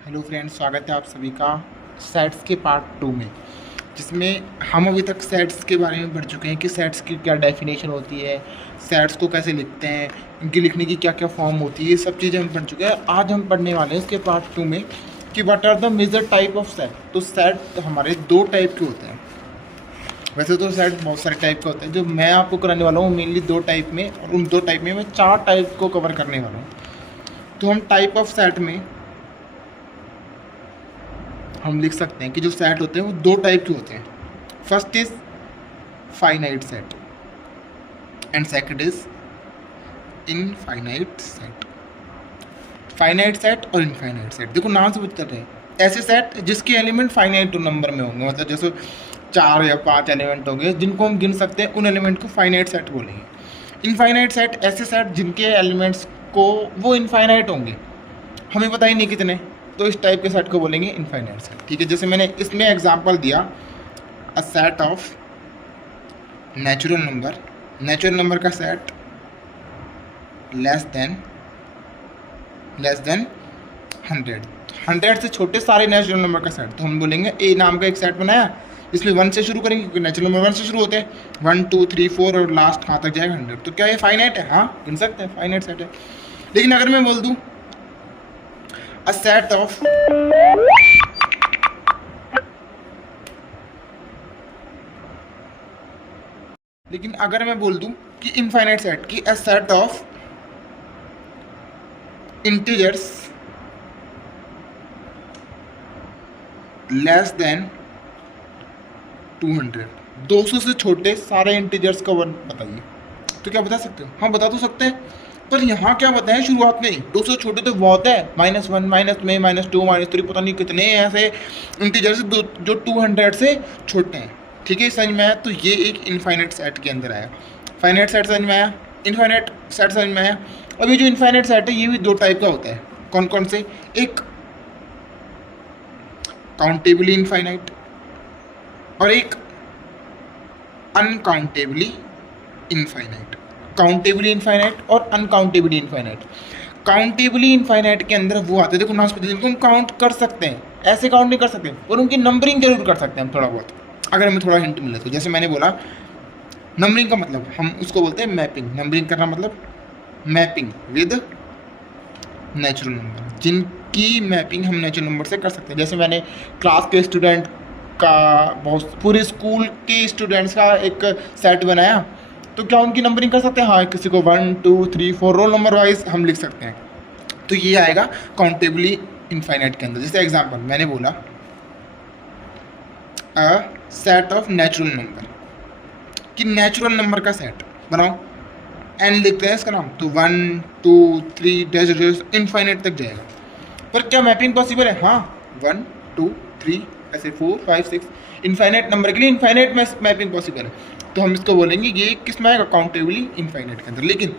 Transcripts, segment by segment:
Hello friends, स्वागत है आप सभी का सेट्स के पार्ट 2 में, जिसमें हम अभी तक सेट्स के बारे में पढ़ चुके हैं कि सेट्स की क्या डेफिनेशन होती है, सेट्स को कैसे लिखते हैं, इनकी लिखने की क्या क्या फॉर्म होती है, ये सब चीज़ें हम पढ़ चुके हैं। आज हम पढ़ने वाले हैं इसके पार्ट 2 में कि what are the major type of set. तो सेट हमारे दो टाइप के होते हैं। वैसे तो सेट बहुत सारे टाइप के होते हैं, जो मैं आपको कराने वाला हूँ मेनली दो टाइप में, और उन दो टाइप में मैं 4 टाइप को कवर करने वाला हूँ। तो हम टाइप ऑफ सेट में हम लिख सकते हैं कि जो सेट होते हैं वो दो टाइप के होते हैं। First is finite set and second is infinite set. Finite set और इनफाइनाइट सेट, देखो नाम से पता चल रहे हैं, ऐसे सेट जिसके एलिमेंट फाइनाइट नंबर में होंगे, मतलब जैसे 4 या 5 एलिमेंट होंगे जिनको हम गिन सकते हैं, उन एलिमेंट को फाइनाइट सेट बोलेंगे। इनफाइनाइट सेट ऐसे सेट जिनके एलिमेंट्स को वो इनफाइनाइट होंगे, हमें पता ही नहीं कितने, तो इस टाइप के सेट को बोलेंगे इनफाइनाइट सेट। ठीक है, जैसे मैंने इसमें एग्जांपल दिया, a set of natural number का सेट लेस देन 100 से छोटे सारे नेचुरल नंबर का सेट, तो हम बोलेंगे ए नाम का एक सेट बनाया जिसमें 1 से शुरू करेंगे क्योंकि नेचुरल नंबर 1 से शुरू होते हैं, 1 2 3 4 और लास्ट कहाँ तक जाएगा 100। तो क्या ये फाइनाइट है? हाँ, गिन सकते हैं, फाइनाइट सेट है। लेकिन अगर मैं बोल दूँ a set of लेकिन अगर मैं बोल दूं कि इनफाइनाइट सेट की a set of integers less than 200, 200 से छोटे सारे इंटीजर्स का वन बताइए। तो क्या बता सकते हो? हाँ, बता तो सकते हैं, पर यहाँ क्या बताएं शुरुआत में ही 200 छोटे तो बहुत है, -1 -2 -3 पता नहीं कितने ऐसे इंटीजर्स जो 200 से छोटे हैं। ठीक है, समझ में आया? तो ये एक इनफाइनाइट सेट के अंदर आया। फाइनाइट सेट समझ में आया, इनफाइनाइट सेट समझ में आया। अभी जो इनफाइनाइट सेट है ये भी दो टाइप का होता है। कौन कौन से? एक काउंटेबली इनफाइनाइट और एक अनकाउंटेबली इनफाइनाइट। काउंटेबली इनफाइनाइट और अनकाउंटेबली इनफाइनाइट। काउंटेबली इनफाइनाइट के अंदर वो आते हैं, देखो नाम से जिनको हम काउंट कर सकते हैं, ऐसे काउंट नहीं कर सकते, और उनकी नंबरिंग जरूर कर सकते हैं हम थोड़ा बहुत, अगर हमें थोड़ा हिंट मिले तो। जैसे मैंने बोला, नंबरिंग का मतलब हम उसको बोलते हैं मैपिंग। नंबरिंग करना मतलब मैपिंग विद नेचुरल नंबर, जिनकी मैपिंग हम नेचुरल नंबर से कर सकते हैं। जैसे मैंने क्लास के स्टूडेंट का, बहुत पूरे स्कूल के स्टूडेंट्स का एक सेट बनाया, तो क्या उनकी नंबरिंग कर सकते हैं? हाँ, किसी को 1 2 3 4 रोल नंबर वाइज हम लिख सकते हैं। तो ये आएगा काउंटेबली इनफाइनाइट के अंदर। जैसे एग्जांपल मैंने बोला, a set of natural number, कि नेचुरल नंबर का सेट बनाओ, एन लिखते हैं इसका नाम, तो 1 2 3 डैश इनफाइनाइट तक जाएगा। पर क्या मैपिंग पॉसिबल है? हाँ, 1 2 3 ऐसे 4 5 6 इनफाइनाइट नंबर के लिए इनफाइनाइट मैपिंग पॉसिबल है। तो हम इसको बोलेंगे ये किस में आएगा? काउंटेबली इनफाइनाइट के अंदर। लेकिन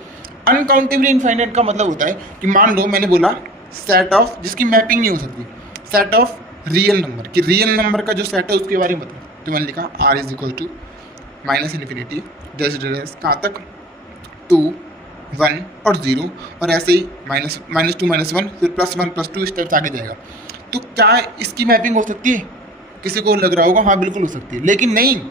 अनकाउंटेबली इनफाइनाइट का मतलब होता है कि मान लो मैंने बोला सेट ऑफ जिसकी मैपिंग नहीं हो सकती, सेट ऑफ रियल नंबर, कि रियल नंबर का जो सेट है उसके बारे में बताओ। तो मैंने लिखा R is equal to -∞ dash कहाँ तक 2 1 और 0, और ऐसे ही -2 -1 फिर +1 +2 इस टाइप से आगे जाएगा। तो क्या इसकी मैपिंग हो सकती है? किसी को लग रहा होगा हाँ बिल्कुल हो सकती है, लेकिन नहीं।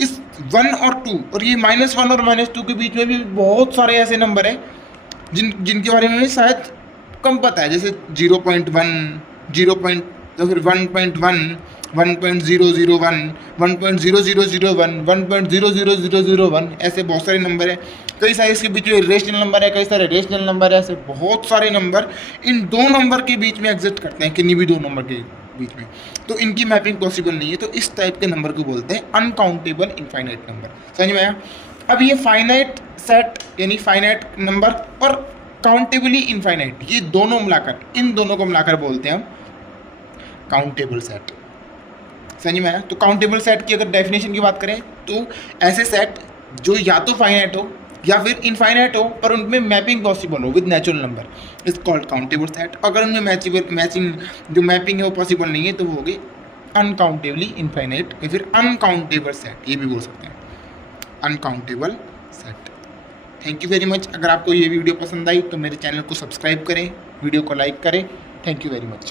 इस 1 और 2 और ये -1 और -2 के बीच में भी बहुत सारे ऐसे नंबर हैं जिनके बारे में शायद कम पता है, जैसे 0.1 तो फिर 1.1 1.001 1.0001 1.00001 ऐसे बहुत सारे नंबर हैं। कई सारे इसके बीच में रेशनल नंबर है, कई सारे रेशनल नंबर है, ऐसे बहुत सारे नंबर इन दो नंबर के बीच में एग्जिस्ट करते हैं, किन्हीं भी दो नंबर के बीच में, तो इनकी मैपिंग पॉसिबल नहीं है। तो इस टाइप के नंबर को बोलते हैं अनकाउंटेबल इनफाइनाइट नंबर। समझ में आया? अब ये फाइनाइट सेट यानी फाइनाइट नंबर और काउंटेबली इनफाइनाइट, ये दोनों मिलाकर, इन दोनों को मिलाकर बोलते हैं हम काउंटेबल सेट। समझ में आया? तो काउंटेबल सेट की अगर डेफिनेशन की बात करें तो ऐसे सेट जो या तो फाइनाइट हो या फिर इनफाइनाइट हो, पर उनमें मैपिंग पॉसिबल हो with natural number, is called countable set. अगर उनमें मैचिंग जो मैपिंग है वो पॉसिबल नहीं है, तो वो होगी अनकाउंटेबली इनफाइनाइट या फिर अनकाउंटेबल सेट, ये भी बोल सकते हैं uncountable set. Thank you very much. अगर आपको ये वीडियो पसंद आई तो मेरे चैनल को सब्सक्राइब करें, वीडियो को लाइक करें। Thank you very much.